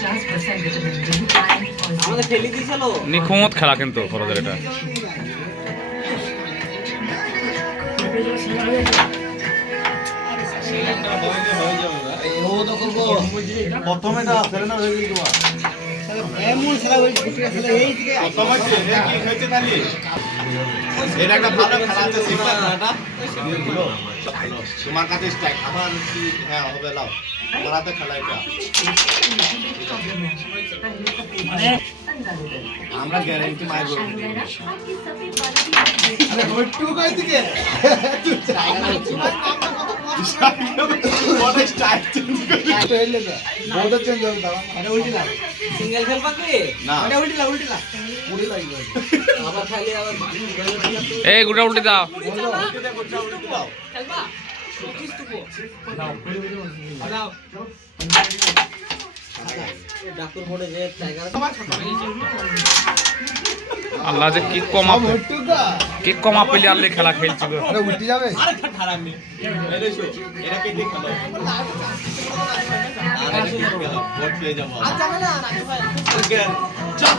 50% vitamin D and আমাদের খেলি দিছিল নিখুঁত খেলা কিন্তু খরচের এটা। প্রথমে না ফেলে না হয়ে গেল এমন খেলা হই গুটিয়া খেলা এই দিকে প্রথমে কি হয়েছে খালি এটা একটা ভালো খেলা আছে সিম্পল খেলাটা তোমার কাছে স্ট্রাইক আবার কি হ্যাঁ হবে লাও তোমার হাতে খেলা এটা আমরা গ্যারান্টি মারব আরে হট্টু কই দিকে তুই চাই না বড় স্ট্রাইক চেঞ্জ করে হইলে না বড় চেঞ্জ হবে দাঁড়া আরে উল্টি লাও সিঙ্গেল খেলবা কি না আরে উল্টি লাও পুরি লাগবে আবার খালি আবার এই গুটা উল্টে দাও। খেলবা 25 টুকু নাও নাও ডাকুর পড়ে যে টাইগার আল্লাহ যে কি কমা প্লেয়ার লে খেলা খেলছি গো। আরে উল্টে যাবে আরে খারামি এরে শো এরা কে ঠিক খেলো আরে ঠিক খেলো বট প্লে যাবো আচ্ছা না রাজু ভাই চল